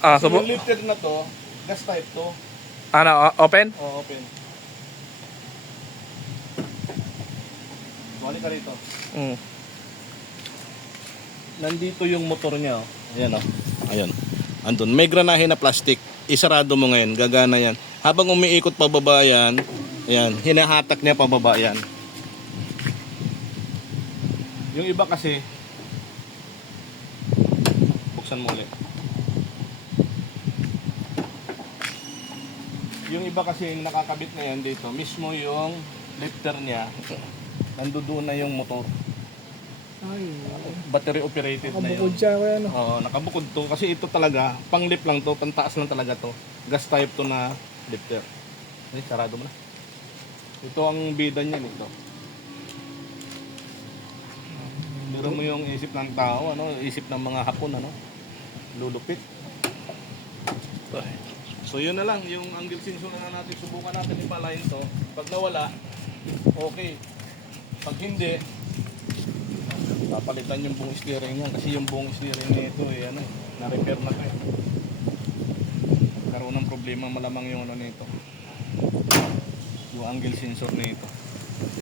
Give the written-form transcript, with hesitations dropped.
So Yung lifted na to, gas type to. ano, open? O, open. Balik ka rito. Mm. Nandito yung motor niya. Ayan o. Ayan. Andun. May granahe na plastic. Isarado mo ngayon. Gagana yan. Habang umiikot pababa yan, ayan, hinahatak niya pababa yan. Yung iba kasi, buksan mo ulit. Yung iba kasi yung nakakabit na yan dito, mismo yung lifter niya, nandoon na yung motor. Ay, Battery operated na yun. nakabukod siya kaya ano. Oo, nakabukod to. Kasi ito talaga, pang lift lang to, pantaas lang talaga to. Gas type to na lifter. Ay, sarado mo na. Ito ang bida niya nito. Pero mo yung isip ng tao, ano, isip ng mga Hapon, ano, lulupit. So yun na lang, yung angle sensor na natin, subukan natin ipalain to. Pag nawala, okay. Pag hindi, papalitan yung buong steering niya kasi yung buong steering nito eh, ano, na-repair na to eh. Karoon ng problema malamang yung ano nito. Yung angle sensor nito.